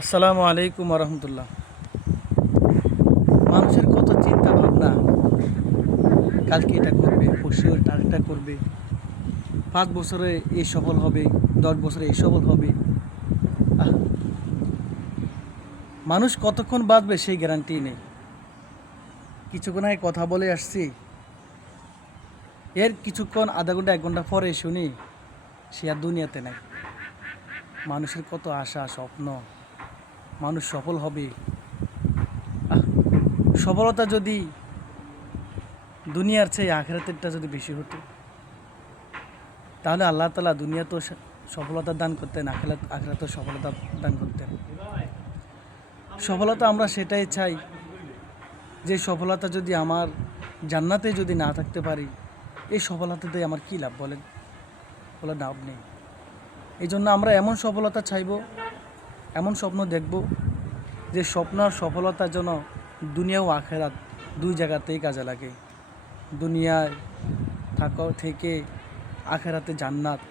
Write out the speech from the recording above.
আসসালামু আলাইকুম রহমতুল্লাহ। মানুষের কত চিন্তা ভাবনা, কালকে এটা করবে, পরশু আরেকটা করবে, 5 বছরে এই সফল হবে, 10 বছরে এই সফল হবে। আহ, মানুষ কতক্ষণ বাঁচবে সেই গ্যারান্টি নেই। কিছুক্ষণ আগে কথা বলে আসছি, এর কিছুক্ষণ আধা ঘন্টা 1 ঘন্টা পরে শুনি সে আর দুনিয়াতে নাই। মানুষের কত আশা স্বপ্ন, মানুষ সফল হবে। আহ, সফলতা যদি দুনিয়ার চেয়ে আখেরাতেরটা যদি বেশি হতো, তাহলে আল্লাহ তালা দুনিয়া তো সফলতা দান করতেন, আখেরাতেও সফলতা দান করতেন। সফলতা আমরা সেটাই চাই, যে সফলতা যদি আমার জান্নাতে যদি না থাকতে পারি, এই সফলতাতে আমার কী লাভ বলেন? বলে লাভ নেই। এই জন্য আমরা এমন সফলতা চাইব, এমন স্বপ্ন দেখব, যে স্বপ্ন আর সফলতা যেন দুনিয়া ও আখেরাত দুই জায়গাতেই কাজে লাগে। দুনিয়ায় থাকা থেকে আখেরাতে জান্নাত।